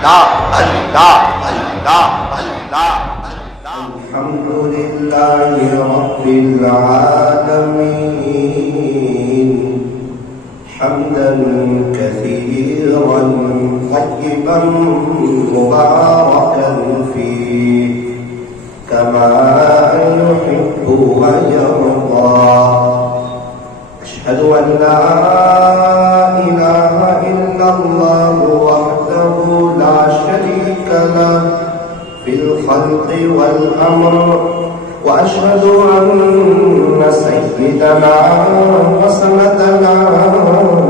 اللہ اللہ اللہ اللہ۔ الحمد للہ رب العالمین حمدا كثيرا طيبا مباركا فيه كما يحب ويرضى. أشهد أن لا إله إلا الله وحده لا شريك له في الخلق والأمر، وأشهد أن سيدنا وسندنا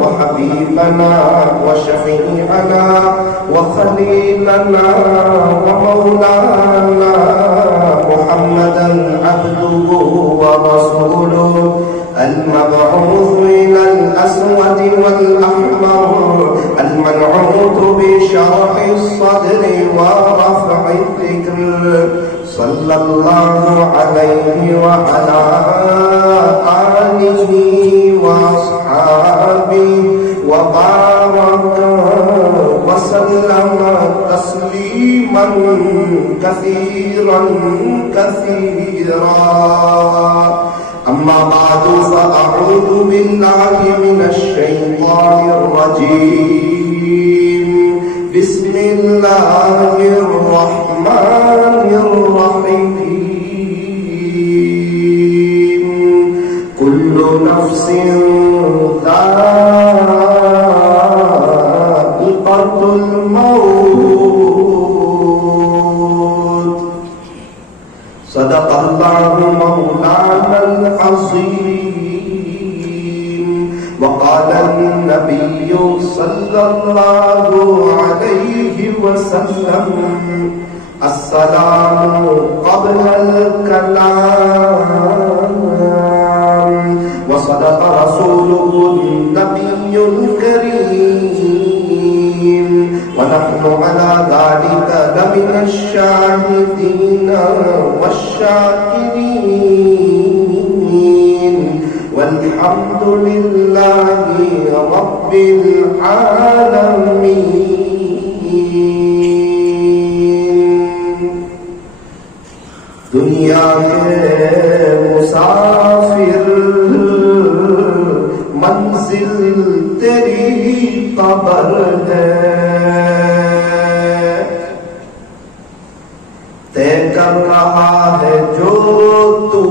وحبيبنا وشفيعنا وخليلنا ومولانا محمدا عبده ورسوله المبعوث إلى الأسود والأحمر المنعوت بشرح الصدر ورفع الذكر، صلى الله عليه وعلى آله وأصحابه وبارك وسلم تسليما كثيرا كثيرا. أما بعد فأعوذ بالله من الشيطان الرجيم. بسم الله الرحمن الرحيم. كل نفس ذائقة الموت. صدق الله مولانا العظيم. وقال النبي صلى الله عليه وسلم السلام قبل الكلام. وصدق رسوله النبي الكريم. ونحن على ذلك لمن الشاهدين والشاكرين، والحمد لله رب العالمين. دنیا کے مسافر منزل تیری قبر ہے، طے کر رہا ہے جو تو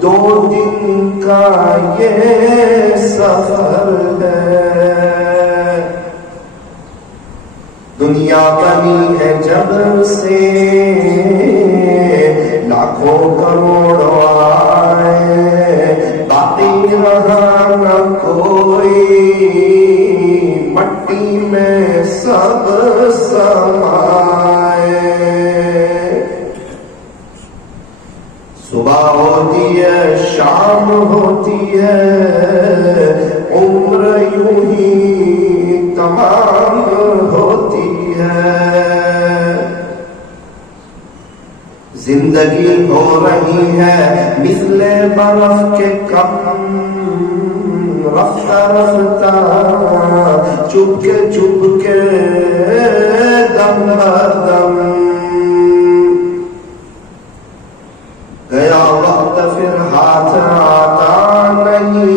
2 دن کا یہ سفر ہے. دنیا بنی ہے جب سے لاکھوں کروڑوں آئے، باقی رہا نہ کوئی، مٹی میں سب سمائے. صبح ہوتی ہے شام ہوتی ہے، عمر یوں ہی تمام ہوتی ہے. زندگی ہو رہی ہے مثل برف کے کم، رفتہ رفتہ چپ کے دم بدم. گیا وقت پھر ہاتھ آتا نہیں،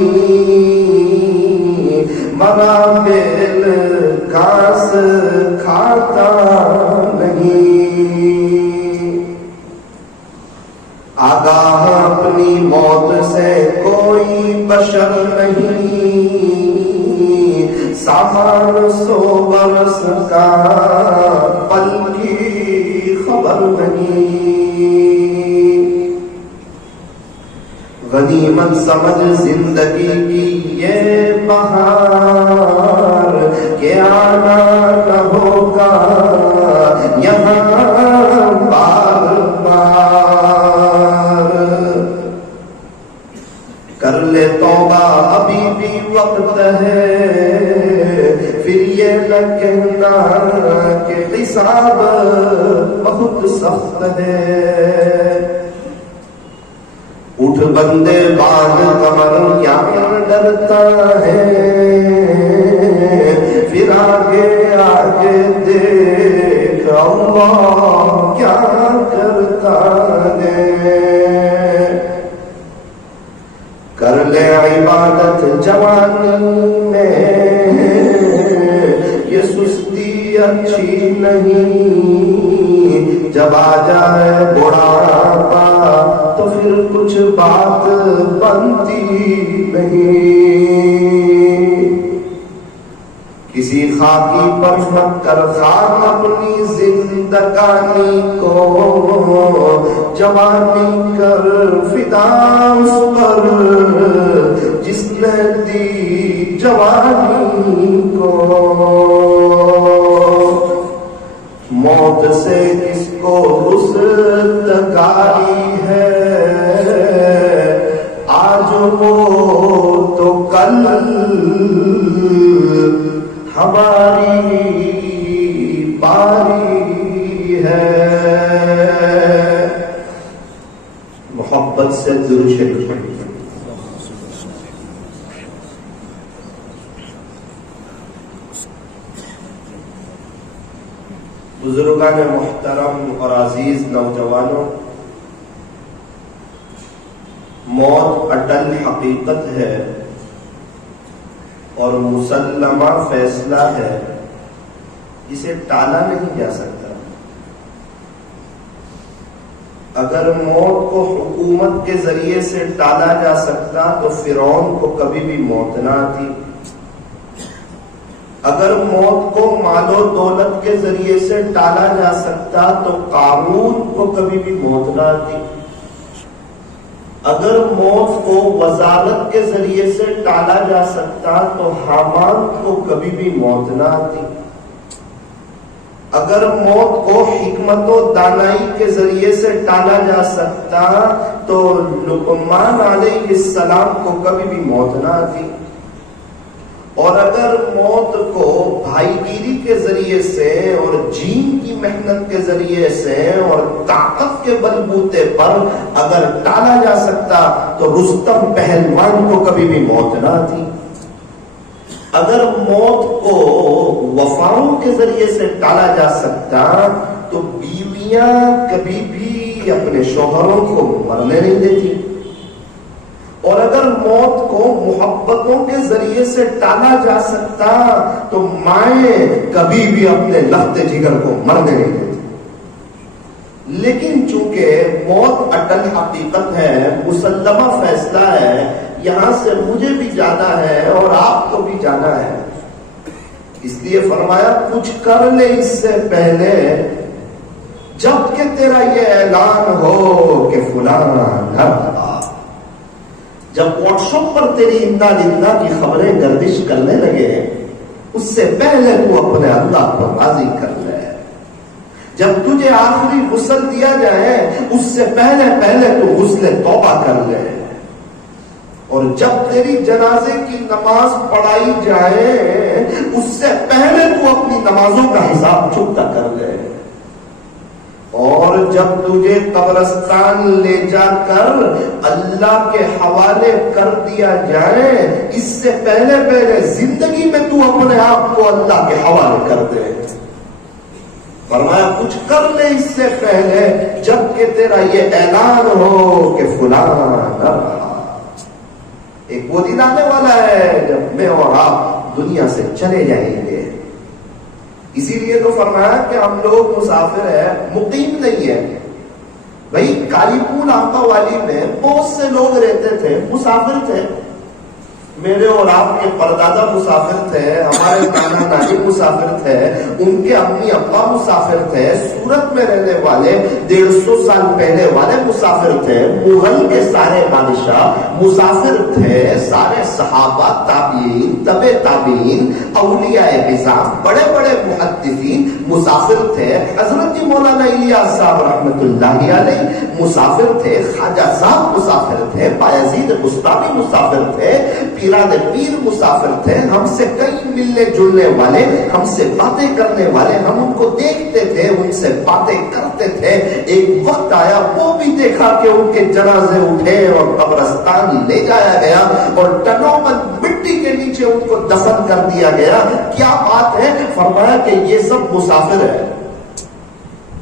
مرا بیل گھاس کھاتا نہیں. آگاہ اپنی موت سے کوئی بشر نہیں، سامان 100 برس کا پل کی خبر نہیں. غنیمت سمجھ زندگی کی یہ بہار کہ آنا نہ ہوگا یہاں بار بار. کر لے توبہ ابھی بھی وقت ہے، پھر یہ نہ کہنا کہ حساب بہت سخت ہے. اٹھ بندے باندھ کمر کیا ڈرتا ہے، پھر آگے اللہ کیا کرتا ہے، کر لے عبادت جوانی میں، یہ سستی اچھی نہیں، جب آ جائے بڑھاپا تو پھر کچھ بات بنتی نہیں۔ کسی خاکی پر مت کر خاک اپنی زندگانی کو، جوانی کر فدا اس پر جس نے دی جوانی کو۔ موت سے کس کو رستگاری ہے، آج وہ تو کل ہماری باری ہے۔ محبت سے درود شریف پڑھیں۔ بزرگان محترم اور عزیز نوجوانوں، موت اٹل حقیقت ہے اور مسلمہ فیصلہ ہے، جسے ٹالا نہیں جا سکتا۔ اگر موت کو حکومت کے ذریعے سے ٹالا جا سکتا تو فرعون کو کبھی بھی موت نہ آتی۔ اگر موت کو مال و دولت کے ذریعے سے ٹالا جا سکتا تو قارون کو کبھی بھی موت نہ آتی۔ اگر موت کو وزارت کے ذریعے سے ٹالا جا سکتا تو حامان کو کبھی بھی موت نہ آتی۔ اگر موت کو حکمت و دانائی کے ذریعے سے ٹالا جا سکتا تو لقمان علیہ السلام کو کبھی بھی موت نہ آتی۔ اور اگر موت کو بھائی گیری کے ذریعے سے اور جین کی محنت کے ذریعے سے اور طاقت کے بلبوتے پر اگر ٹالا جا سکتا تو رستم پہلوان کو کبھی بھی موت نہ آتی۔ اگر موت کو وفاؤں کے ذریعے سے ٹالا جا سکتا تو بیویاں کبھی بھی اپنے شوہروں کو مرنے نہیں دیتی۔ اور اگر موت کو محبتوں کے ذریعے سے ٹالا جا سکتا تو مائیں کبھی بھی اپنے لخت جگر کو مرنے نہیں دیتی۔ لیکن چونکہ موت اٹل حقیقت ہے، مسلمہ فیصلہ ہے، یہاں سے مجھے بھی جانا ہے اور آپ کو بھی جانا ہے، اس لیے فرمایا کچھ کر لے اس سے پہلے جب کہ تیرا یہ اعلان ہو کہ فلاں نہ رہا۔ جب واٹس ایپ پر تیری انا للہ کی خبریں گردش کرنے لگے اس سے پہلے تو اپنے اللہ کو راضی کر لے۔ جب تجھے آخری غسل دیا جائے اس سے پہلے تو غسل توبہ کر لے۔ اور جب تیری جنازے کی نماز پڑھائی جائے اس سے پہلے تو اپنی نمازوں کا حساب چکتا کر لے۔ اور جب تجھے قبرستان لے جا کر اللہ کے حوالے کر دیا جائے اس سے پہلے زندگی میں تو اپنے آپ کو اللہ کے حوالے کر دے۔ فرمایا کچھ کر لے اس سے پہلے جب کہ تیرا یہ اعلان ہو کہ فلاں نہ رہا۔ ایک وہ دن آنے والا ہے جب میں اور آپ دنیا سے چلے جائیں گے۔ اسی لیے تو فرمایا کہ ہم لوگ مسافر ہیں، مقیم نہیں ہے۔ بھائی کالی پول آقا والی میں بہت سے لوگ رہتے تھے، مسافر تھے۔ میرے اور آپ کے پردادا مسافر تھے، ہمارے نانا نانی مسافر تھے، ان کے امی ابا مسافر تھے، سورت میں رہنے والے 150 سال پہلے والے مسافر تھے، مغل کے سارے بادشاہ مسافر تھے، سارے صحابہ تابعین تبع تابعین اولیاء نظام بڑے بڑے محدثین مسافر تھے۔ حضرت مولانا الیاس صاحب رحمت اللہ علیہ مسافر تھے، خواجہ صاحب مسافر تھے، بایزید بستامی مسافر تھے، پیران پیر مسافر تھے، ہم سے کئی ملنے جلنے والے، ہم سے باتیں کرنے والے، ہم ان کو دیکھتے تھے، ان سے باتیں کرتے تھے۔ ایک وقت آیا وہ بھی دیکھا کہ ان کے جنازے اٹھے اور قبرستان لے جایا گیا اور ٹنوں میں مٹی کے نیچے ان کو دفن کر دیا گیا۔ کیا بات ہے؟ فرمایا کہ یہ سب مسافر ہے،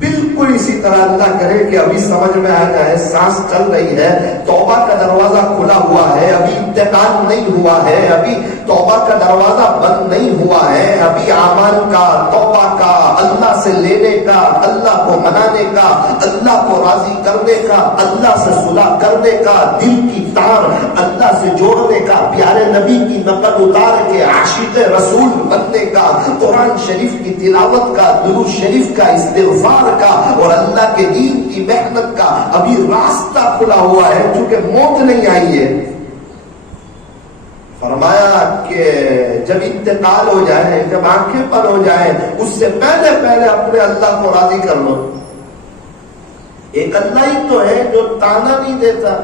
بالکل اسی طرح اللہ کرے کہ ابھی سمجھ میں آ جائے سانس چل رہی ہے، توبہ کا دروازہ کھلا ہوا ہے، ابھی انتقال نہیں ہوا ہے، ابھی توبہ کا دروازہ بند نہیں ہوا ہے، ابھی اعمال کا، توبہ کا، اللہ سے لینے کا، اللہ کو منانے کا، اللہ کو راضی کرنے کا، اللہ سے صلح کرنے کا، دل کی تار اللہ سے جوڑنے کا، پیارے نبی کی نقل اتار کے عاشق رسول بننے کا، قرآن شریف کی تلاوت کا، درود شریف کا، استغفار کا اور اللہ کے دین کی محنت کا ابھی راستہ کھلا ہوا ہے، چونکہ موت نہیں آئی ہے۔ فرمایا کہ جب انتقال ہو جائے، جب آنکھیں پر ہو جائے، اس سے پہلے پہلے اپنے اللہ کو راضی کر لو۔ ایک اللہ ہی تو ہے جو تانا نہیں دیتا۔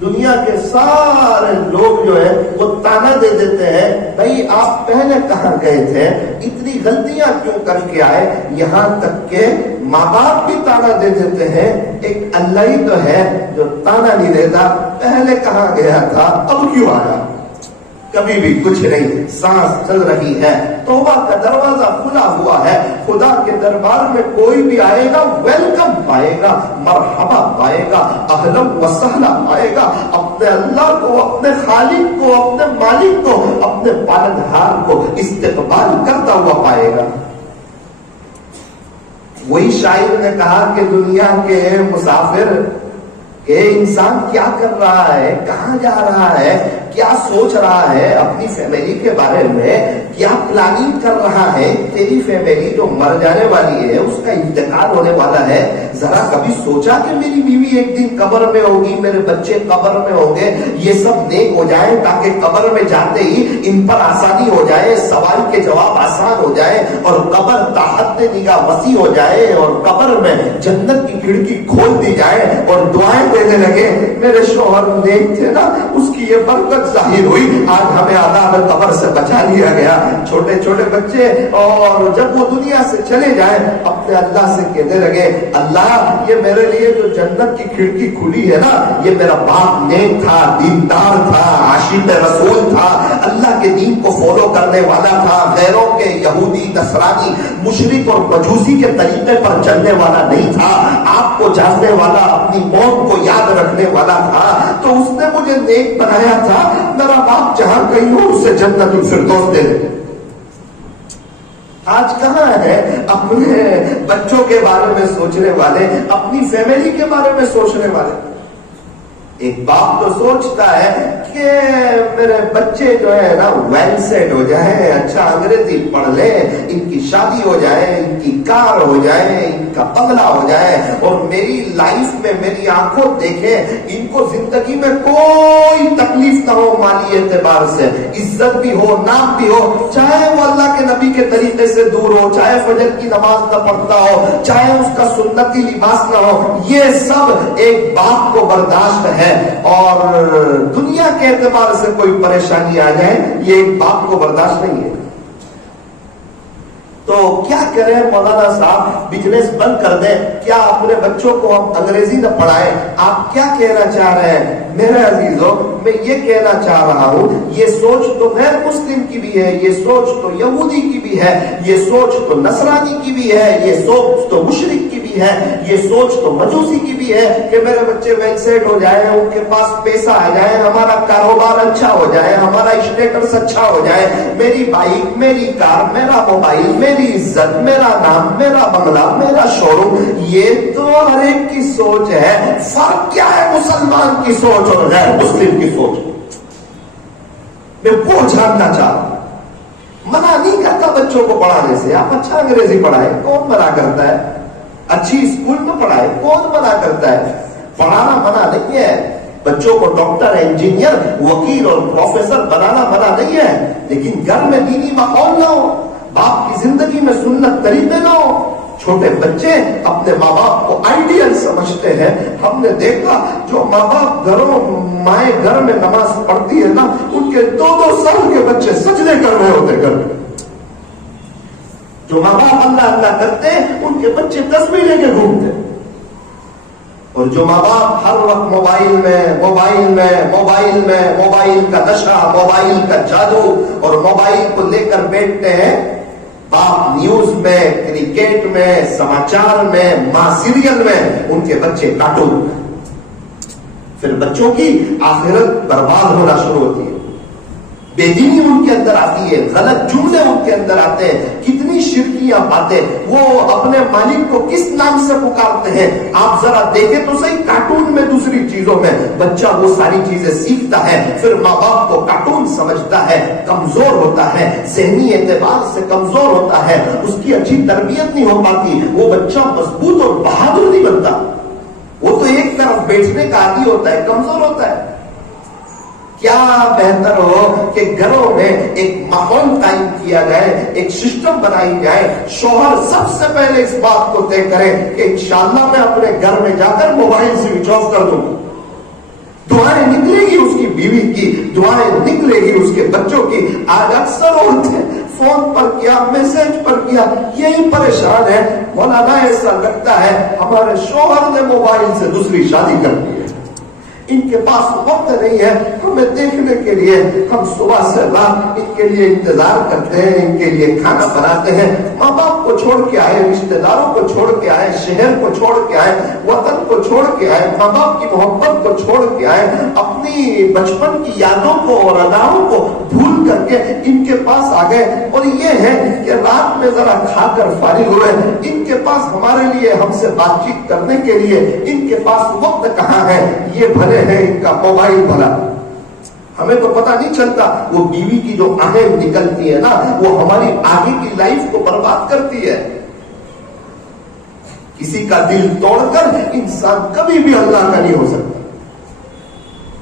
دنیا کے سارے لوگ جو ہے وہ تانا دے دیتے ہیں، بھائی آپ پہلے کہاں گئے تھے، اتنی غلطیاں کیوں کر کے آئے، یہاں تک کہ ماں باپ بھی تانا دے دیتے ہیں۔ ایک اللہ ہی تو ہے جو تانا نہیں دیتا، پہلے کہاں گیا تھا، اب کیوں آیا، کبھی بھی کچھ نہیں، سانس چل رہی ہے، توبہ کا دروازہ کھلا ہوا ہے، خدا کے دربار میں کوئی بھی آئے گا ویلکم پائے گا، مرحبا پائے گا، اہلا و سہلا پائے گا، اپنے اللہ کو، اپنے خالق کو، اپنے مالک کو، اپنے پالنہار کو استقبال کرتا ہوا پائے گا۔ وہی شاعر نے کہا کہ دنیا کے مسافر، کہ انسان کیا کر رہا ہے، کہاں جا رہا ہے، کیا سوچ رہا ہے اپنی فیملی کے بارے میں، کیا پلاننگ کر رہا ہے، تیری فیملی جو مر جانے والی ہے، اس کا انتقال ہونے والا ہے، ذرا کبھی سوچا کہ میری بیوی ایک دن قبر میں ہوگی، میرے بچے قبر میں ہوں گے، یہ سب نیک ہو جائے تاکہ قبر میں جاتے ہی ان پر آسانی ہو جائے، سوال کے جواب آسان ہو جائے اور قبر تحت نگاہ وسیع ہو جائے اور قبر میں جنت کی کھڑکی کھول دی جائے اور دعائیں دینے لگے، میرے شوہر نیک تھے نا، اس کی یہ برکت ظاہر ہوئی، آج ہمیں عذاب قبر سے بچا لیا گیا۔ چھوٹے چھوٹے بچے اور جب وہ دنیا سے چلے جائیں اپنے اللہ سے کہنے لگے، اللہ یہ میرے لیے جو جنت کی کھڑکی کھلی ہے نا، یہ میرا باپ نیک تھا، دیندار تھا، عاشق رسول تھا، اللہ کے دین کو فالو کرنے والا تھا، غیروں کے یہودی، نصرانی، مشرک اور مجوسی کے طریقے پر چلنے والا نہیں تھا، آپ کو جاننے والا، اپنی موت کو یاد رکھنے والا تھا، تو اس نے مجھے نیک بنایا تھا، میرا باپ جہاں کہیں ہو اسے جنت الفردوس دے دے۔ آج کہاں ہے اپنے بچوں کے بارے میں سوچنے والے، اپنی فیملی کے بارے میں سوچنے والے؟ ایک باپ تو سوچتا ہے کہ میرے بچے جو ہے نا ویل سیٹ ہو جائے، اچھا انگریزی پڑھ لے، ان کی شادی ہو جائے، ان کی کار ہو جائے، ان کا بنگلہ ہو جائے اور میری لائف میں میری آنکھوں دیکھے، ان کو زندگی میں کوئی تکلیف نہ ہو، مالی اعتبار سے عزت بھی ہو، نام بھی ہو، چاہے وہ اللہ کے نبی کے طریقے سے دور ہو، چاہے فجر کی نماز نہ پڑھتا ہو، چاہے اس کا سنتی لباس نہ ہو، یہ سب ایک باپ کو برداشت ہے، اور دنیا کے اعتبار سے کوئی پریشانی آ جائے یہ ایک باپ کو برداشت نہیں ہے۔ تو کیا کریں مولانا صاحب، بزنس بند کر دیں کیا، اپنے بچوں کو ہم انگریزی نہ پڑھائیں؟ آپ کیا کہنا چاہ رہے ہیں؟ میرے عزیزوں، میں یہ کہنا چاہ رہا ہوں، یہ سوچ تو غیر مسلم کی بھی ہے، یہ سوچ تو یہودی کی بھی ہے، یہ سوچ تو نصرانی کی بھی ہے، یہ سوچ تو مشرک کی بھی ہے، یہ سوچ تو مجوسی کی بھی ہے کہ میرے بچے ویل سیٹ ہو جائے، ان کے پاس پیسہ آ جائے، ہمارا کاروبار اچھا ہو جائے، ہمارا اسٹیٹس اچھا ہو جائے، میری بائک، میری کار، میرا موبائل، میری عزت، میرا نام، میرا بنگلہ، میرا شو روم۔ یہ تو ہر ایک کی سوچ ہے، فرق کیا ہے مسلمان کی سوچ اور غیر مسلم کی سوچ؟ میں وہ جاننا چاہ رہا ہوں۔ منع نہیں کرتا بچوں کو پڑھانے سے، آپ اچھا انگریزی پڑھائیں، کون منع کرتا ہے؟ اچھی اسکول میں پڑھائے، کون منع کرتا ہے؟ پڑھانا منع نہیں ہے، بچوں کو ڈاکٹر، انجینئر، وکیل اور پروفیسر بنانا منع نہیں ہے، لیکن گھر میں دینی ماحول نہ ہو، باپ کی زندگی میں سنت طریقے نہ ہو، چھوٹے بچے اپنے ماں باپ کو آئیڈیل سمجھتے ہیں۔ ہم نے دیکھا جو ماں باپ مائیں گھر میں نماز پڑھتی ہے نا، ان کے 2-2 سال کے بچے سجدے کر رہے ہوتے گھر میں۔ جو ماں باپ اللہ اللہ کرتے ان کے بچے تسبیح لے کے گھومتے، اور جو ماں باپ ہر وقت موبائل میں موبائل کا نشہ، موبائل کا جادو اور موبائل کو لے کر بیٹھتے ہیں، باپ نیوز میں، کرکٹ میں، سماچار میں، ماں سیریل میں، ان کے بچے کارٹون. پھر بچوں کی آخرت برباد ہونا شروع ہوتی ہے. بے دینی ان کے اندر آتی ہے، غلط جملے ان کے اندر آتے ہیں، کتنی شرکیاں باتیں. وہ اپنے مالک کو کس نام سے پکارتے ہیں آپ ذرا دیکھیں تو صحیح. کارٹون میں، دوسری چیزوں میں بچہ وہ ساری چیزیں سیکھتا ہے. پھر ماں باپ کو کارٹون سمجھتا ہے، کمزور ہوتا ہے، ذہنی اعتبار سے کمزور ہوتا ہے، اس کی اچھی تربیت نہیں ہو پاتی. وہ بچہ مضبوط اور بہادر نہیں بنتا، وہ تو ایک طرف بیٹھنے کا عادی ہوتا ہے، کمزور ہوتا ہے. کیا بہتر ہو کہ گھروں میں ایک ماحول قائم کیا جائے، ایک سسٹم بنائی جائے. شوہر سب سے پہلے اس بات کو طے کرے کہ انشاءاللہ میں اپنے گھر میں جا کر موبائل سوئچ آف کر دوں. دعائیں نکلے گی اس کی بیوی کی، دعائیں نکلے گی اس کے بچوں کی. آج اکثر عورتیں فون پر کیا، میسج پر کیا، یہی پریشان ہے. مولانا ایسا لگتا ہے ہمارے شوہر نے موبائل سے دوسری شادی کر دی ہے. ان کے پاس وقت نہیں ہے ہمیں دیکھنے کے لیے. ہم صبح سے رات ان کے لیے انتظار کرتے ہیں، ان کے لیے کھانا بناتے ہیں. ماں باپ کو چھوڑ کے آئے، رشتے داروں کو چھوڑ کے آئے، شہر کو چھوڑ کے آئے، وطن کو چھوڑ کے آئے، ماں باپ کی محبت کو چھوڑ کے آئے، اپنی بچپن کی یادوں کو اور اداؤں کو بھول کر کے ان کے پاس آ گئے. اور یہ ہے کہ رات میں ذرا کھا کر فارغ ہوئے. ان کے پاس ہمارے لیے، ہم سے بات چیت کرنے کے لیے ان کے پاس وقت کہاں ہے. یہ بھلے ہے ان کا موبائل بھلا. ہمیں تو پتہ نہیں چلتا وہ بیوی کی جو آہیں نکلتی ہے نا، وہ ہماری آگے کی لائف کو برباد کرتی ہے. کسی کا دل توڑ کر انسان کبھی بھی اللہ کا نہیں ہو سکتا.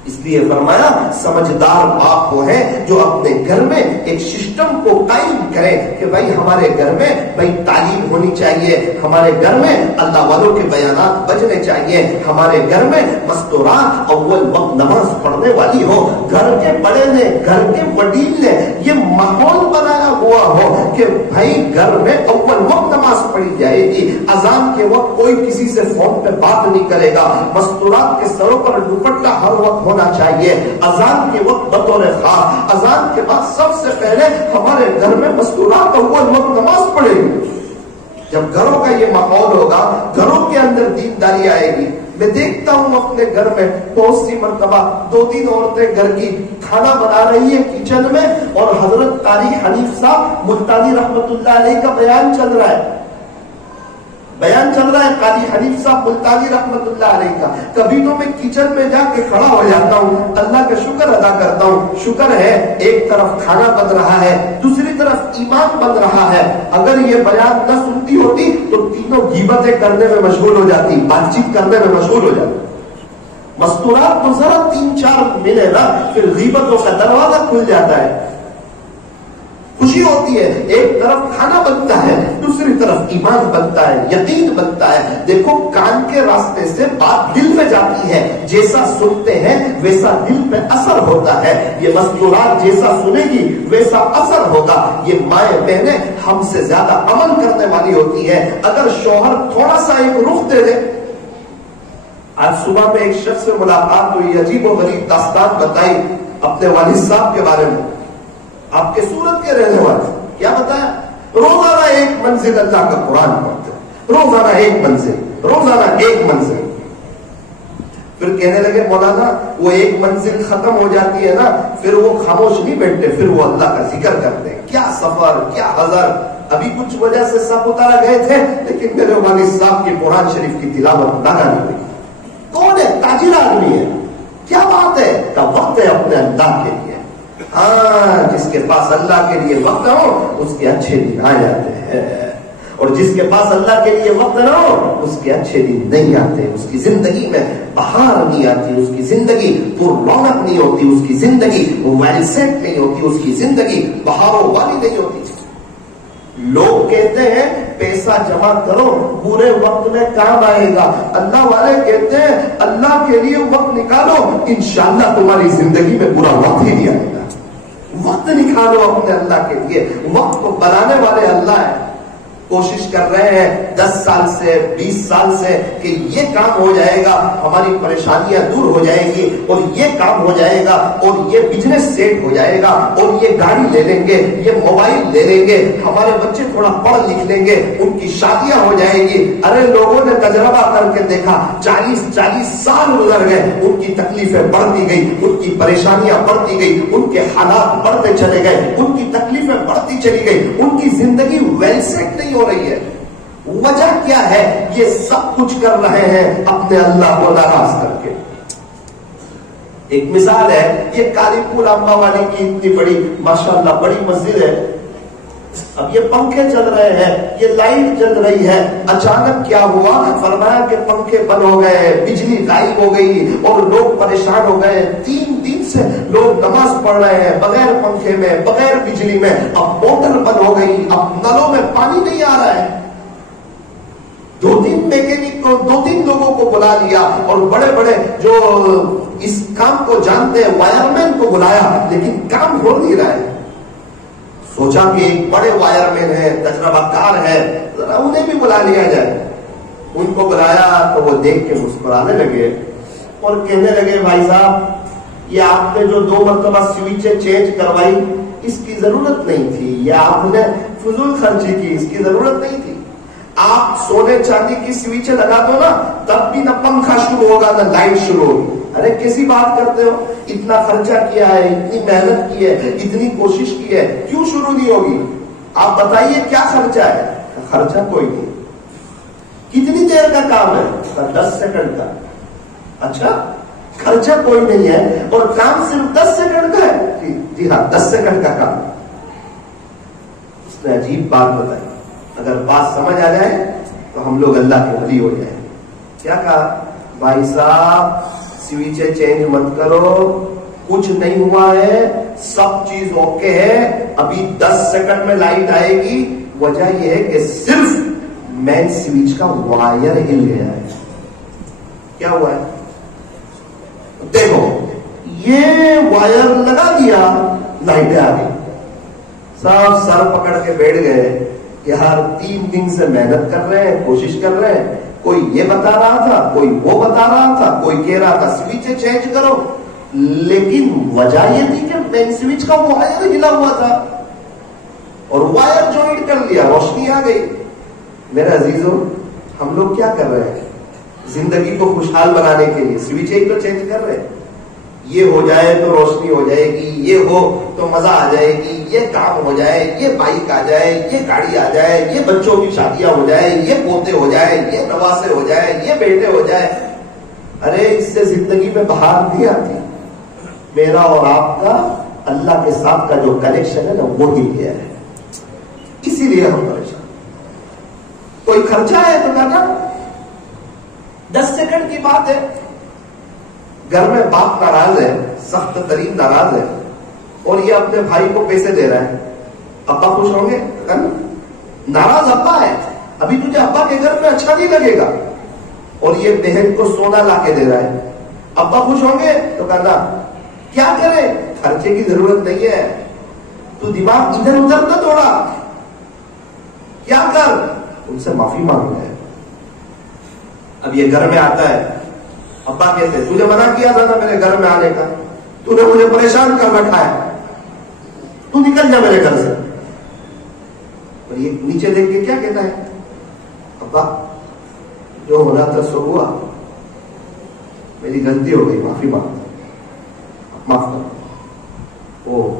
اس لیے فرمایا سمجھدار باپ وہ ہے جو اپنے گھر میں ایک سسٹم کو قائم کرے کہ بھائی ہمارے گھر میں بھائی تعلیم ہونی چاہیے، ہمارے گھر میں اللہ والوں کے بیانات بجنے چاہیے، ہمارے گھر میں مستورات اول وقت نماز پڑھنے والی ہو. گھر کے بڑے نے، گھر کے وڈیل نے یہ ماحول بنایا ہوا ہو کہ بھائی گھر میں اول وقت نماز پڑھی جائے گی. اذان کے وقت کوئی کسی سے فون پہ بات نہیں کرے گا. مستورات کے سروں پر دوپٹہ ہر وقت چاہیے. اذان کے وقت بطور خاص، اذان کے بعد سب سے پہلے ہمارے گھر میں مستورات اول وقت نماز پڑھے گی. جب گھروں کا یہ ماحول ہوگا، گھروں کے اندر دینداری آئے گی. میں دیکھتا ہوں اپنے گھر میں بہت سی مرتبہ 2-3 عورتیں گھر کی کھانا بنا رہی ہے کچن میں، اور حضرت قاری حنیف صاحب ملتانی رحمت اللہ علیہ کا بیان چل رہا ہے. بیان چل رہا ہے قاری حنیف صاحب ملتانی رحمت اللہ علیہ کا. کبھی تو میں کچن میں جا کے کھڑا ہو جاتا ہوں، اللہ کا شکر ادا کرتا ہوں. شکر ہے ایک طرف کھانا بن رہا ہے، دوسری طرف ایمان بن رہا ہے. اگر یہ بیان نہ سنتی ہوتی تو تینوں غیبتیں کرنے میں مشغول ہو جاتی، بات چیت کرنے میں مشغول ہو جاتی. مستورات تو ذرا 3-4 ملے نا، پھر غیبتوں کا دروازہ کھل جاتا ہے. خوشی ہوتی ہے، ایک طرف کھانا بنتا ہے، دوسری طرف ایمان بنتا ہے، یقین بنتا ہے. دیکھو کان کے راستے سے بات دل میں جاتی ہے، جیسا سنتے ہیں ویسا دل پہ اثر ہوتا ہے. یہ مستورات جیسا سنے گی ویسا اثر ہوگا. یہ مائیں بہنیں ہم سے زیادہ عمل کرنے والی ہوتی ہے. اگر شوہر تھوڑا سا ایک رخ دے دے. آج صبح میں ایک شخص سے ملاقات ہوئی، عجیب و غریب داستان بتائی اپنے والد صاحب کے بارے میں. آپ کے سورت کے رہنے والے کیا بتایا؟ روزانہ ایک منزل اللہ کا قرآن پڑھتے، روزانہ ایک منزل، روزانہ ایک منزل. پھر کہنے لگے مولانا وہ ایک منزل ختم ہو جاتی ہے نا، پھر وہ خاموش نہیں بیٹھتے، پھر وہ اللہ کا ذکر کرتے ہیں. کیا سفر، کیا حضر. ابھی کچھ وجہ سے ساپوتارا گئے تھے، لیکن میرے والد صاحب کی قرآن شریف کی تلاوت ناگانی ہوئی. کون ہے؟ تاجر آدمی ہے. کیا بات ہے؟ کا وقت ہے اپنے اللہ کے لیے. ہاں جس کے پاس اللہ کے لیے وقت ہو اس کے اچھے دن آ جاتے ہیں، اور جس کے پاس اللہ کے لیے وقت نہ ہو اس کے اچھے دن نہیں آتے. اس کی زندگی میں بہار نہیں آتی، اس کی زندگی پر رونق نہیں ہوتی، اس کی زندگی ویل سیٹ نہیں ہوتی، اس کی زندگی بہاروں والی نہیں ہوتی. لوگ کہتے ہیں پیسہ جمع کرو برے وقت میں کام آئے گا. اللہ والے کہتے ہیں اللہ کے لیے وقت نکالو، انشاءاللہ تمہاری زندگی میں برا وقت ہی نہیں آئے گا. وقت نکالو اپنے اللہ کے لیے. وقت کو بنانے والے اللہ ہے. کوشش کر رہے ہیں 10 سال سے 20 سال سے کہ یہ کام ہو جائے گا، ہماری پریشانیاں دور ہو جائیں گی، اور یہ کام ہو جائے گا، اور یہ بزنس سیٹ ہو جائے گا، اور یہ گاڑی لے لیں گے، یہ موبائل لے لیں گے، ہمارے بچے تھوڑا پڑھ لکھ لیں گے، ان کی شادیاں ہو جائیں گی۔ ارے لوگوں نے تجربہ کر کے دیکھا، 40 سال گزر گئے، ان کی تکلیفیں بڑھتی گئی، ان کی پریشانیاں بڑھتی گئی، ان کے حالات بڑھتے چلے گئے، ان کی تکلیفیں بڑھتی چلی گئی، ان کی زندگی ویل سیٹ نہیں ہو رہی ہے۔ وجہ کیا ہے؟ یہ سب کچھ کر رہے ہیں اپنے اللہ کو ناراض کر کے۔ ایک مثال ہے، یہ کالی پور امبا والی کی اتنی بڑی ماشاءاللہ بڑی مسجد ہے، اب یہ پنکھے چل رہے ہیں، یہ لائٹ چل رہی ہے، اچانک کیا ہوا؟ فرمایا کہ پنکھے بند ہو گئے، بجلی غائب ہو گئی، اور لوگ پریشان ہو گئے۔ 3 دن سے لوگ نماز پڑھ رہے ہیں بغیر پنکھے میں، بغیر بجلی میں، اب موٹر بند ہو گئی، اب نلوں میں پانی نہیں آ رہا ہے۔ 2-3 میکینک کو 2-3 لوگوں کو بلا لیا، اور بڑے بڑے جو اس کام کو جانتے ہیں وائر مین کو بلایا، لیکن کام ہو نہیں رہا ہے۔ سوچا کہ ایک بڑے وائر مین ہے، تجربہ کار ہے، ذرا انہیں بھی بلا لیا جائے۔ ان کو بلایا تو وہ دیکھ کے مسکرانے لگے اور کہنے لگے، بھائی صاحب یہ آپ نے جو 2 مرتبہ سوئچیں چینج کروائی اس کی ضرورت نہیں تھی، یہ آپ نے فضول خرچی کی، اس کی ضرورت نہیں تھی۔ آپ سونے چاندی کی سوئچیں لگا دو نا، تب بھی نہ پنکھا شروع ہوگا نہ لائٹ شروع ہوگی۔ ارے کیسی بات کرتے ہو؟ اتنا خرچہ کیا ہے، اتنی محنت کی ہے، اتنی کوشش کی ہے، کیوں شروع نہیں ہوگی؟ آپ بتائیے کیا خرچہ ہے؟ خرچہ کوئی نہیں۔ کتنی دیر کا کام ہے؟ 10 سیکنڈ کا۔ اچھا، خرچہ کوئی نہیں ہے اور کام صرف 10 سیکنڈ کا ہے؟ جی ہاں، 10 سیکنڈ کا کام۔ اس نے عجیب بات بتائی، اگر بات سمجھ آ جائے تو ہم لوگ اللہ کے ولی ہو جائیں۔ کیا کہا؟ بھائی صاحب سوئچیں چینج مت کرو، کچھ نہیں ہوا ہے، سب چیز اوکے ہے، ابھی 10 سیکنڈ میں لائٹ آئے گی۔ وجہ یہ ہے کہ صرف مین سوئچ کا وائر ہل گیا ہے۔ کیا ہوا ہے؟ دیکھو، یہ وائر لگا دیا، لائٹ آ گئی۔ سب سر پکڑ کے بیٹھ گئے کہ ہر 3 دن سے محنت کر رہے ہیں، کوشش کر رہے ہیں، کوئی یہ بتا رہا تھا، کوئی وہ بتا رہا تھا، کوئی کہہ رہا تھا سوئچیں چینج کرو، لیکن وجہ یہ تھی کہ مین سوئچ کا وائر ہلا ہوا تھا اور وائر جوائنٹ کر لیا، روشنی آ گئی۔ میرے عزیزوں، ہم لوگ کیا کر رہے ہیں؟ زندگی کو خوشحال بنانے کے لیے سوئچیں ہی تو چینج کر رہے ہیں۔ یہ ہو جائے تو روشنی ہو جائے گی، یہ ہو تو مزہ آ جائے گی، یہ کام ہو جائے، یہ بائک آ جائے، یہ گاڑی آ جائے، یہ بچوں کی شادیاں ہو جائے، یہ پوتے ہو جائے، یہ نواسے ہو جائے، یہ بیٹے ہو جائے۔ ارے اس سے زندگی میں بہار نہیں آتی۔ میرا اور آپ کا اللہ کے ساتھ کا جو کنیکشن ہے نا، وہ ہی گیا ہے، اسی لیے ہم پریشان۔ کوئی خرچہ ہے تو کہنا 10 سیکنڈ کی بات ہے۔ گھر میں باپ ناراض ہے، سخت ترین ناراض ہے، اور یہ اپنے بھائی کو پیسے دے رہا ہے، ابا خوش ہوں گے؟ ناراض ابا ہے، ابھی تجھے ابا کے گھر میں اچھا نہیں لگے گا، اور یہ بہن کو سونا لا کے دے رہا ہے، ابا خوش ہوں گے؟ تو کہنا کیا کرے، خرچے کی ضرورت نہیں ہے، تو دماغ ادھر ادھر نہ توڑا، کیا کر، ان سے معافی مانگ رہے ہیں۔ اب یہ گھر میں آتا ہے، ابا کہتے تجھے منع کیا تھا نا میرے گھر میں آنے کا، تو نے مجھے پریشان کر رکھا ہے، تو نکل جا میرے گھر سے۔ اور یہ نیچے دیکھ کے کیا کہتا ہے؟ ابا جو ہونا تھا سو ہوا، میری غلطی ہو گئی، معافی مانگتا ہوں، معاف کرو۔ وہ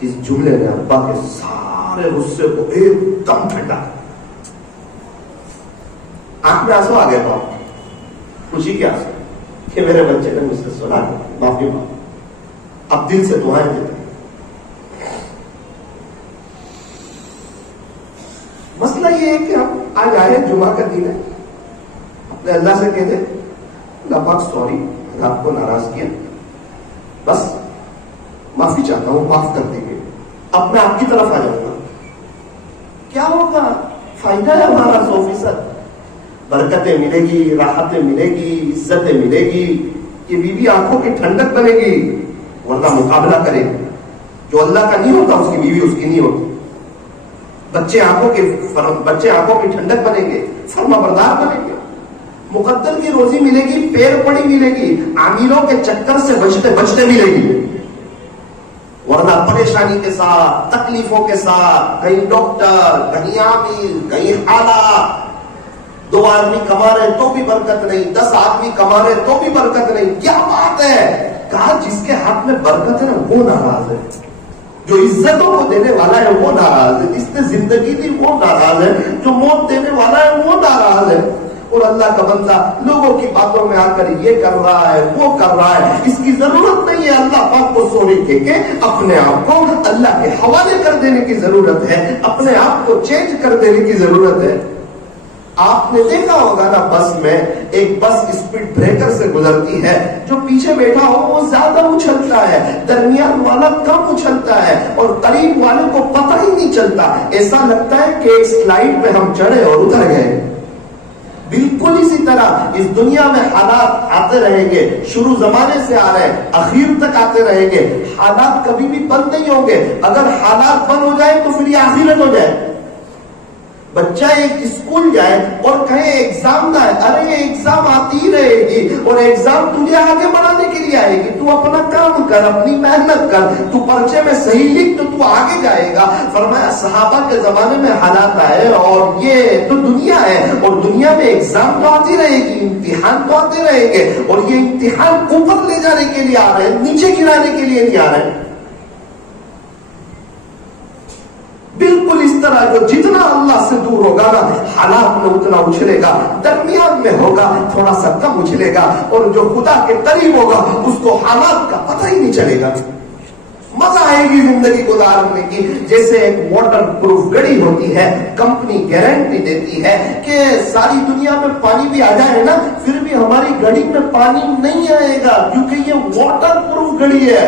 اس جملے نے ابا کے سارے غصے کو ایک دم ٹھنڈا، آنکھ میں آنسو آ گئے باپ، خوشی کے آنسو کہ میرے بچے نے مجھ سے سنا، معافی مانگو۔ اب دل سے دعائیں دیتے ہیں۔ مسئلہ یہ ہے کہ ہم آج آئے، جمعہ کا دن ہے، اپنے اللہ سے کہتے اللہ پاک سوری، میں آپ کو ناراض کیا، بس معافی چاہتا ہوں، معاف کر دیجیے، اب میں آپ کی طرف آ جاؤں گا۔ کیا ہوگا؟ فائدہ ہے ہمارا 100%، برکتیں ملے گی، راحتیں ملے گی، عزتیں ملے گی، یہ بیوی آنکھوں کی ٹھنڈک بنے گی، ورنہ مقابلہ کرے گی۔ جو اللہ کا نہیں ہوتا اس کی بیوی اس کی نہیں ہوتی۔ بچے آنکھوں کی ٹھنڈک بنیں گے، فرما بردار بنیں گے، مقدر کی روزی ملے گی، پیر پڑی ملے گی، عاملوں کے چکر سے بچتے بچتے ملے گی، ورنہ پریشانی کے ساتھ، تکلیفوں کے ساتھ، کہیں ڈاکٹر، کہیں عامل، کہیں حالات، 2 آدمی کما رہے تو بھی برکت نہیں، 10 آدمی کما رہے تو بھی برکت نہیں. کیا بات ہے؟ کہا جس کے ہاتھ میں برکت ہے نا وہ ناراض ہے، جو عزتوں کو دینے والا ہے وہ ناراض ہے، جس نے زندگی دی وہ ناراض ہے، جو موت دینے والا ہے وہ ناراض ہے. اور اللہ کا بندہ لوگوں کی باتوں میں آ کر یہ کر رہا ہے وہ کر رہا ہے، اس کی ضرورت نہیں ہے. اللہ پاک کو سوری دے کے اپنے آپ کو اللہ کے حوالے کر دینے کی ضرورت ہے، اپنے آپ کو چینج کر دینے کی ضرورت ہے. آپ نے دیکھا ہوگا نا بس میں، ایک بس اسپیڈ بریکر سے گزرتی ہے، جو پیچھے بیٹھا ہو وہ زیادہ اچھلتا ہے، درمیان والا کم اچھلتا ہے، اور قریب والے کو پتہ ہی نہیں چلتا. ایسا لگتا ہے کہ ایک سلائیڈ پہ ہم چڑھے اور اتر گئے. بالکل اسی طرح اس دنیا میں حالات آتے رہیں گے، شروع زمانے سے آ رہے ہیں، اخیر تک آتے رہیں گے. حالات کبھی بھی بند نہیں ہوں گے. اگر حالات بند ہو جائے تو پھر یہ آخرت ہو جائے. بچہ ایک اسکول جائے اور کہے ایگزام نہ ہے، ارے ایگزام آتی ہی رہے گی، اور ایگزام تجھے آگے بڑھانے کے لیے آئے گی. تو اپنا کام کر، اپنی محنت کر، تو پرچے میں صحیح لکھ تو تو آگے جائے گا. فرمایا صحابہ کے زمانے میں حالات آئے اور یہ تو دنیا ہے، اور دنیا میں ایگزام تو آتی رہے گی، امتحان تو آتے رہیں گے، اور یہ امتحان اوپر لے جانے کے لیے آ رہے ہیں، نیچے گرانے کے لیے نہیں آ رہے ہیں. بالکل اس طرح جو جتنا اللہ سے دور ہوگا نا حالات میں اتنا اچھلے گا، درمیان میں ہوگا تھوڑا سا کم اچھلے گا، اور جو خدا کے قریب ہوگا اس کو حالات کا پتہ ہی نہیں چلے گا. مزہ آئے گی زندگی گزارنے کی. جیسے ایک واٹر پروف گڑی ہوتی ہے، کمپنی گارنٹی دیتی ہے کہ ساری دنیا میں پانی بھی آ جائے نا پھر بھی ہماری گڑی میں پانی نہیں آئے گا کیونکہ یہ واٹر پروف گڑی ہے.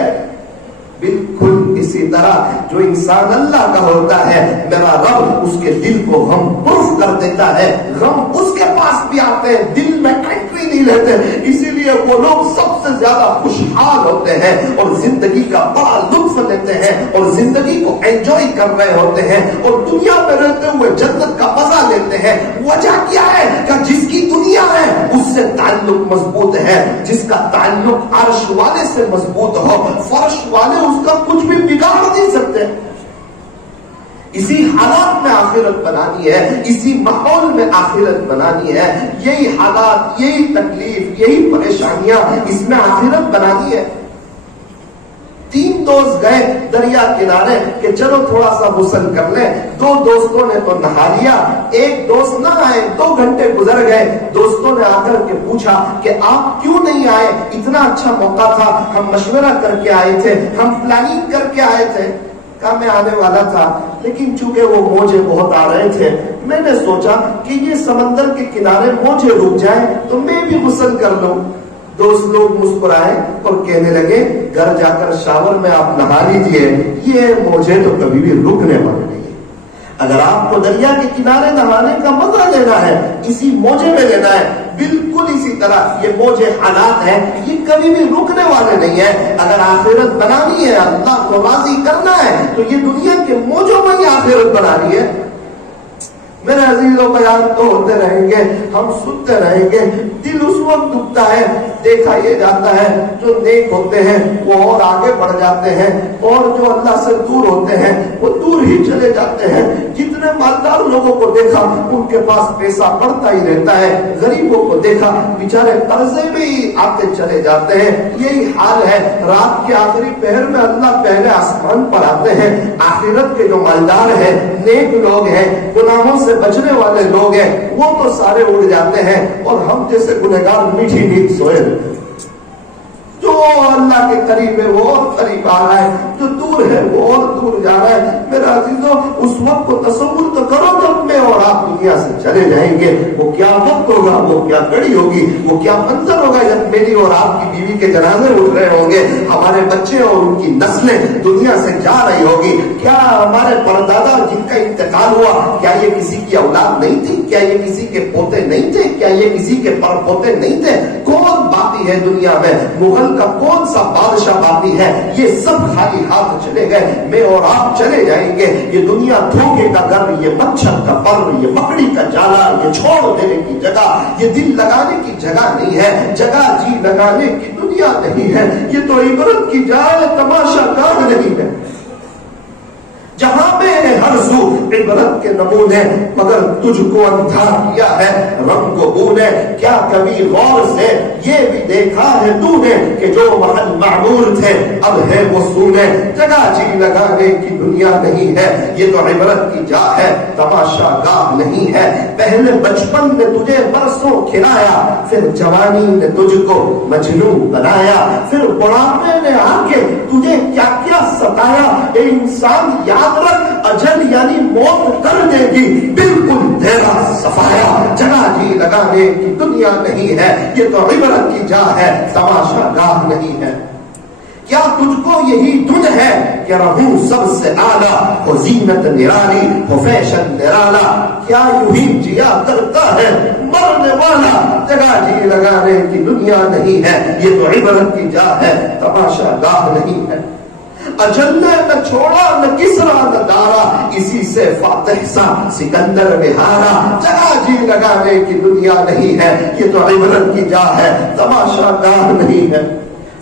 بالکل اسی طرح جو انسان اللہ کا ہوتا ہے، میرا رب اس کے دل کو غم پرف کر دیتا ہے. غم اس کے پاس بھی آتے ہیں، دل میں انٹری نہیں لیتے. اسی لیے وہ لوگ سب سے زیادہ خوشحال ہوتے ہیں اور زندگی کا بڑا لطف لیتے ہیں اور زندگی کو انجوائے کر رہے ہوتے ہیں اور دنیا میں رہتے ہوئے جنت کا مزہ لیتے ہیں. وجہ کیا ہے؟ کہ جس کی دنیا ہے اس سے تعلق مضبوط ہے، جس کا تعلق عرش والے سے مضبوط ہو، فرش والے اس کا کچھ بھی بگاڑ نہیں سکتے. اسی حالات میں آخرت بنانی ہے، اسی ماحول میں آخرت بنانی ہے. یہی حالات، یہی تکلیف، یہی پریشانیاں، اس میں آخرت بنانی ہے. 3 دوست گئے دریا کنارے کہ چلو تھوڑا سا غسل کر لیں. 2 دوستوں نے تو نہا لیا، ایک دوست نہ آئے. 2 گھنٹے گزر گئے. دوستوں نے آ کر کے پوچھا کہ آپ کیوں نہیں آئے؟ اتنا اچھا موقع تھا، ہم مشورہ کر کے آئے تھے، ہم پلاننگ کر کے آئے تھے. کہا میں آنے والا تھا لیکن چونکہ وہ موجے بہت آ رہے تھے، میں نے سوچا کہ یہ سمندر کے کنارے موجے رک جائیں تو میں بھی غسل کر لوں. دوست لوگ مسکرائے اور کہنے لگے گھر جا کر شاور میں آپ نہا لیجیے، یہ موجے تو کبھی بھی رکنے والے نہیں. اگر آپ کو دریا کے کنارے نہانے کا مزہ لینا ہے، اسی موجے میں لینا ہے. بالکل اسی طرح یہ موجے حالات ہیں، یہ کبھی بھی رکنے والے نہیں ہیں. اگر آخرت بنانی ہے، اللہ کو راضی کرنا ہے، تو یہ دنیا کے موجوں میں ہی آخرت بنانی ہے. میرے عزیزوں بیان تو ہوتے رہیں گے، ہم سنتے رہیں گے. دل اس وقت دکھتا ہے، دیکھا یہ جاتا ہے جو نیک ہوتے ہیں وہ اور آگے بڑھ جاتے ہیں، اور جو اللہ سے دور ہوتے ہیں وہ دور ہی چلے جاتے ہیں. جتنے مالدار لوگوں کو دیکھا ان کے پاس پیسہ بڑھتا ہی رہتا ہے، غریبوں کو دیکھا بیچارے قرضے میں ہی آتے چلے جاتے ہیں. یہی حال ہے. رات کے آخری پہر میں اللہ پہلے آسمان پر آتے ہیں. آخرت کے جو مالدار ہیں، نیک لوگ ہیں، گناہوں سے بچنے والے لوگ ہیں، وہ تو سارے اڑ جاتے ہیں، اور ہم جیسے گنہگار میٹھی نیند سوئے رہتے ہیں. جو اللہ کے قریب ہے وہ اور قریب آ رہا ہے، جو دور ہے وہ اور دور جا رہا ہے. میرا عزیزوں اس وقت کو تصور تو کرو جب میں اور آپ دنیا سے چلے جائیں گے، وہ کیا وقت ہوگا، وہ کیا گھڑی ہوگی، وہ کیا منظر ہوگا جب میری اور آپ کی بیوی کے جنازے اٹھ رہے ہوں گے، ہمارے بچے اور ان کی نسلیں دنیا سے جا رہی ہوگی۔ کیا ہمارے پردادا جن کا انتقال ہوا، کیا یہ کسی کی اولاد نہیں تھی؟ کیا یہ کسی کے پوتے نہیں تھے؟ کیا یہ کسی کے پر پوتے نہیں تھے؟ کون باقی ہے دنیا میں؟ مغل کا کون سا بادشاہ باقی ہے؟ یہ سب خالی ہاتھ چلے گئے، میں اور آپ چلے جائیں گے۔ یہ دنیا دھوکے کا گھر، یہ مچھر کا پر، یہ مکڑی کا جالا، یہ چھوڑ دینے کی جگہ، یہ دل لگانے کی جگہ نہیں ہے، جگہ جی لگانے کی دنیا نہیں ہے۔ یہ تو عبرت کی جائے، تماشا گاہ نہیں ہے، جہاں میں نے ہر سو عبرت کے نمونے، مگر تجھ کو اندھا کیا ہے رنگ و بو نے۔ کیا کبھی غور سے یہ بھی دیکھا ہے تو نے کہ جو محل معمور تھے اب ہے وہ سونے؟ جگہ جی لگانے کی دنیا نہیں ہے، یہ تو عبرت کی جا ہے، تماشا گاہ نہیں ہے۔ پہلے بچپن نے تجھے برسوں کھلایا، پھر جوانی نے تجھ کو مجنون بنایا، پھر بڑھاپے نے آ کے تجھے کیا کیا ستایا۔ اے انسان یاد رکھ، اجل یعنی موت کر دے گی بالکل تیرا صفایا۔ جگہ جی لگانے کی دنیا نہیں ہے، یہ تو عبرت کی جا ہے، تماشا گاہ نہیں ہے۔ کیا تجھ کو یہی دھن ہے کہ رہوں سب سے اعلیٰ، ہو زینت نرالی، ہو فیشن نرالا؟ کیا یوں ہی جیا کرتا ہے مرنے والا؟ جگہ جی لگانے کی دنیا نہیں ہے، یہ تو عبرت کی جا ہے، تماشا گاہ نہیں ہے۔ اجل نے نہ چھوڑا نہ کسرا نہ دارا، اسی سے فاتح سا سکندر میں ہارا۔ جگہ جی لگانے کی دنیا نہیں ہے، یہ تو عبرت کی جا ہے، تماشا گاہ نہیں ہے۔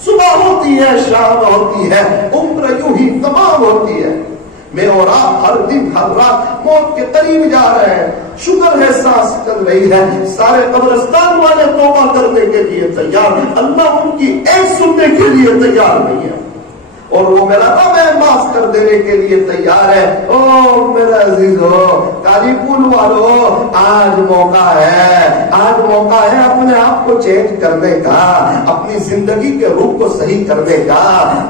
صبح ہوتی ہے، شام ہوتی ہے، عمر یوں ہی تمام ہوتی ہے۔ میں اور آپ ہر دن ہر رات موت کے قریب جا رہے ہیں، شکر ہے سانس چل رہی ہے۔ سارے قبرستان والے توبہ کرنے کے لیے تیار، اللہ ان کی ایک سننے کے لیے تیار نہیں ہے، اور وہ میرا میں معاف کر دینے کے لیے تیار ہے۔ او میرا عزیزو، کالی پول والو، آج موقع ہے، آج موقع ہے اپنے آپ کو چینج کرنے کا، اپنی زندگی کے روح کو صحیح کرنے کا،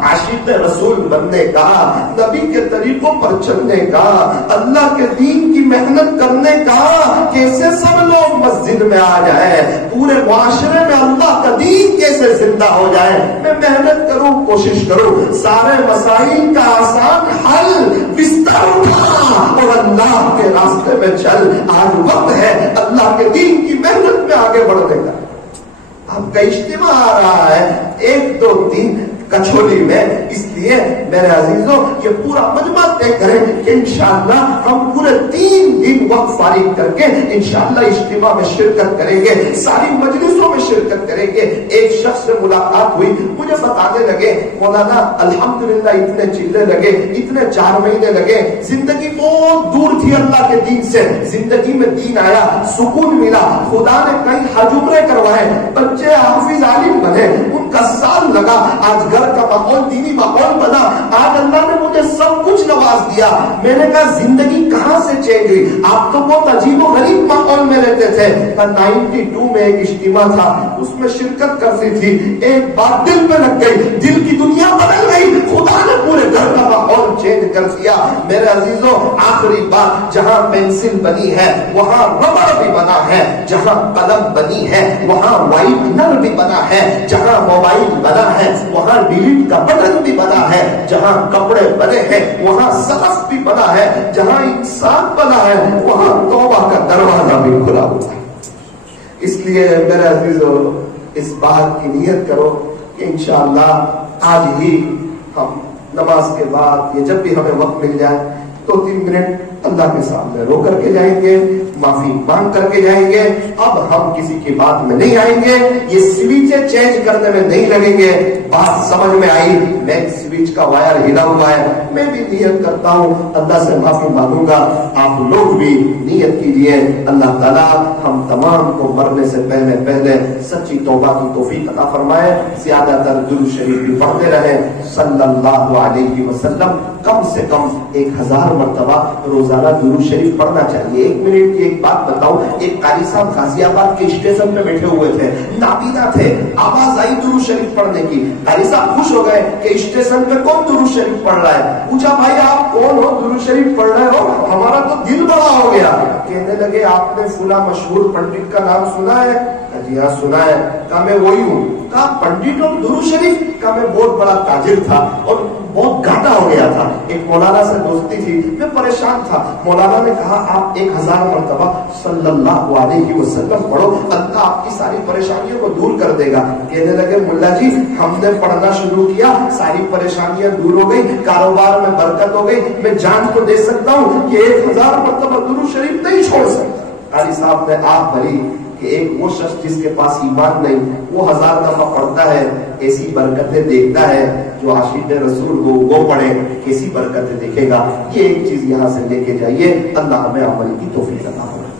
عاشق رسول بننے کا، نبی کے طریقوں پر چلنے کا، اللہ کے دین کی محنت کرنے کا۔ کیسے سب لوگ مسجد میں آ جائے، پورے معاشرے میں اللہ کا دین کیسے زندہ ہو جائے، میں محنت کروں، کوشش کروں، سارے مسائل کا آسان حل بستر اٹھا اور اللہ کے راستے میں چل۔ آج وقت ہے اللہ کے دین کی محنت میں آگے بڑھنے کا۔ ہم کا اجتماع آ رہا ہے 1 2 3 کچھولی میں، اس لیے میرے عزیزوں یہ پورا مجمع طے کریں کہ انشاءاللہ ہم پورے 3 دن وقت فارغ کر کے انشاءاللہ اجتماع میں شرکت کریں گے، ساری مجلسوں میں شرکت کریں گے۔ ایک شخص سے ملاقات ہوئی، مجھے بتانے لگے مولانا الحمدللہ اتنے چلے لگے، اتنے 4 مہینے لگے، زندگی بہت دور تھی اللہ کے دین سے، زندگی میں دین آیا، سکون ملا، خدا نے کئی حج عمرے کروائے، بچے حافظ عالم بنے، ان کا سال لگا، آج گھر کا ماحول دینی ماحول بنا، آج اللہ نے مجھے سب کچھ نواز دیا۔ میں نے کہا زندگی کہاں سے چینج ہوئی؟ آپ تو بہت عجیب و غریب ماحول میں رہتے تھے۔ 92 میں ایک اجتماع تھا، اس میں شرکت کرتی تھی، ایک بات دل میں لگ گئی، دل کی دنیا بدل گئی، خدا نے پورے گھر کا ماحول چینج کر دیا۔ میرے عزیزوں آخری بات، جہاں پینسل بنی ہے وہاں ربڑ بھی بنا ہے، جہاں قلم بنی ہے وہاں وائٹنر بھی بنا ہے، جہاں موبائل بنا ہے وہاں ڈیلیٹ کا بٹن بھی بنا ہے، جہاں کپڑے بنے ہیں وہاں سقف بھی بنا ہے، جہاں انسان بنا ہے وہاں توبہ کا دروازہ بھی کھلا ہوا ہے۔ اس لیے میرے عزیزو اس بات کی نیت کرو کہ انشاءاللہ آج ہی ہم نماز کے بعد یا جب بھی ہمیں وقت مل جائے 2-3 منٹ اللہ کے سامنے رو کر کے جائیں گے، معافی مانگ کر کے جائیں گے۔ اب ہم کسی کی بات میں نہیں آئیں گے، یہ سوئچیں چینج کرنے میں نہیں لگیں گے۔ بات سمجھ میں آئی، میں سوئچ کا وائر ہلا ہوا ہے، میں بھی نیت کرتا ہوں اللہ سے معافی مانگوں گا، آپ لوگ بھی نیت کیجئے۔ اللہ تعالیٰ ہم تمام کو مرنے سے پہلے پہلے سچی توبہ کی توفیق عطا فرمائے، زیادہ تر درود شریف بھی پڑھتے رہیں صلی اللہ علیہ وسلم، کم سے کم 1000 مرتبہ روزانہ درود شریف پڑھنا چاہیے۔ 1 منٹ کی ایک بات بتاؤں، ایک قاری صاحب غازی آباد کے اسٹیشن پہ بیٹھے ہوئے تھے، نابینا تھے، آواز آئی درود شریف پڑھنے کی، قاری صاحب خوش ہو گئے کہ اسٹیشن پہ کون درود شریف پڑھ رہا ہے. پوچھا بھائی آپ کون ہو درود شریف پڑھ رہے ہو؟ ہمارا تو دل بڑا ہو گیا. کہنے لگے آپ نے فلاں مشہور پنڈت کا نام سنا ہے؟ جی ہاں سنا ہے. کہا میں وہی ہوں. کہا پنڈت اور درود شریف؟ کہا میں بہت بڑا تاجر تھا اور بہت گھاٹا ہو گیا تھا. ایک مولانا سے دوستی تھی, میں پریشان تھا. مولانا نے کہا آپ 1000 مرتبہ صلی اللہ علیہ وسلم پڑھو, اللہ آپ کی ساری پریشانیوں کو دور کر دے گا. کہنے لگے ملا جی ہم نے پڑھنا شروع کیا, ساری پریشانیاں دور ہو گئی, کاروبار میں برکت ہو گئی. میں جان تو دے سکتا ہوں کہ 1000 مرتبہ درود شریف نہیں چھوڑ سکتا. قاری صاحب نے آنکھ بھری کہ ایک وہ شخص جس کے پاس ایمان نہیں وہ 1000 دفعہ پڑھتا ہے, ایسی برکتیں دیکھتا ہے. جو عاشق رسول ہو وہ پڑھے, کیسی برکتیں دیکھے گا. یہ ایک چیز یہاں سے لے کے جائیے. اللہ ہمیں عمل کی توفیق عطا فرمائے.